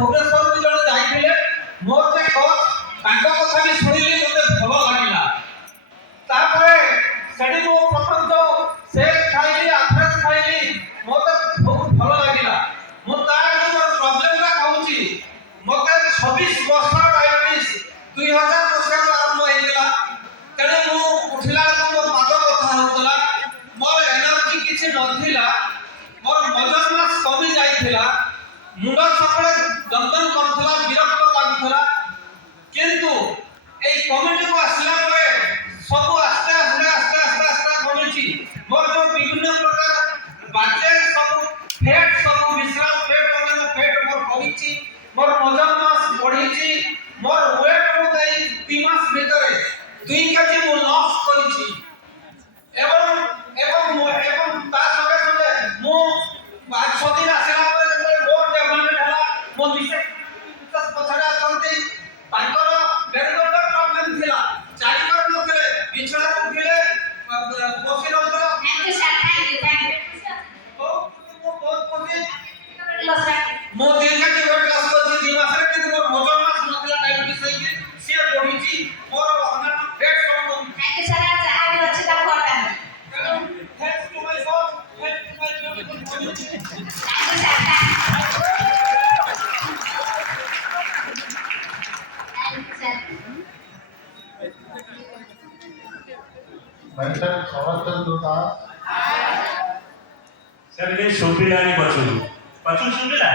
ভୁବନେଶ୍ୱର ବି ଜଣେ ଯାଇଥିଲେ ମୋର ଯେ ତାଙ୍କ କଥା ବି ଶୁଣିଲି ମୋତେ ଭଲ ଲାଗିଲା। ତାପରେ ସେଠି ମୁଁ ପ୍ରଥମ ସେକ୍ ଖାଇଲି ଆଫ୍ରେସ୍ ଖାଇଲି ମୋତେ ବହୁତ ଭଲ ଲାଗିଲା। ମୁଁ ତାର ମୋର ପ୍ରୋବ୍ଲେମଟା କହୁଛି ମୋତେ 26 ବର୍ଷ ଡାଇବେଟିସ୍ 2000 ମସିହାରୁ ଆରମ୍ଭ ହେଇଥିଲା। ତେଣୁ ମୁଁ ଉଠିଲା ବେଳକୁ ମୋ ପାଦ ବଥା ହେଉଥିଲା, ମୋର ଏନର୍ଜି କିଛି ନଥିଲା, ମୋର ଓଜନ ମାସ କମି ଯାଇଥିଲା, ମୁଣ୍ଡ ସବୁବେଳେ ଦମଦମ କରୁଥିଲା, ବିରକ୍ତ ଲାଗୁଥିଲା। କିନ୍ତୁ এই কমিটিକୁ ଆସିଲା ପରେ ସବୁ ଆସ୍ତେ ଆସ୍ତେ ଆସ୍ତେ ଆସ୍ତେ ଆସ୍ତେ କମିଛି। ମୋର ଯେଉଁ ବିଭିନ୍ନ ପ୍ରକାର ବାଜେ ସବୁ ଫ୍ୟାଟ୍ ସବୁ ବିଶ୍ରାମ ଫ୍ୟାଟ୍ ଅନ୍ୟାନ୍ୟ ଫ୍ୟାଟ୍ ମୋର କମିଛି, ମୋର ଓଜନ ମାସ ବଢ଼ିଛି, ମୋର ୱେଟ୍ ମୁଁ ଏଇ 3 ମାସ ଭିତରେ 2 କେଜି ମୁଁ ଲସ୍ କରିଛି। ଏବଂ ଏବଂ ଏବଂ ତା ସଙ୍ଗେ ସଙ୍ଗେ ମୁଁ 5-6 ଦିନ ଆସିଲା ପରେ ଯେତେବେଳେ ମୋର ଡେଭଲପମେଣ୍ଟ ହେଲା, ମୋ ମିସେସ୍ ପଛରେ ଅଛନ୍ତି, ତାଙ୍କର ମେଡିକାଲ ପ୍ରୋବ୍ଲେମ ଥିଲା, ଚାଲି ପାରୁନଥିଲେ, ବିଛଣାରେ ଉଠିଲେ ବସି ରହୁଥିଲେ। ମୁଁ 2 କେଜି ୱେଟ୍ ଲସ୍ କରିଛି 2 ମାସରେ, କିନ୍ତୁ ମୋର ଓଜନ ମାସ ନଥିଲା ଡାଇବେଟିସ୍ ହେଇକି ସିଏ ବଢ଼ିଛି, ମୋର ଅନ୍ୟାନ୍ୟ ଫ୍ୟାଟ୍ ସବୁ କମିଛି। Thanks to my boss, thanks to my beautiful community. Mention Samarchandra Das. Sir ये शोभिलानी बचू बचू सुनिला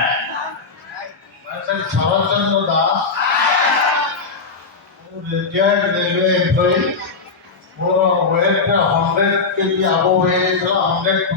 Mention Samarchandra Das. Retired railway employee. More weight 100 kg above weight 102.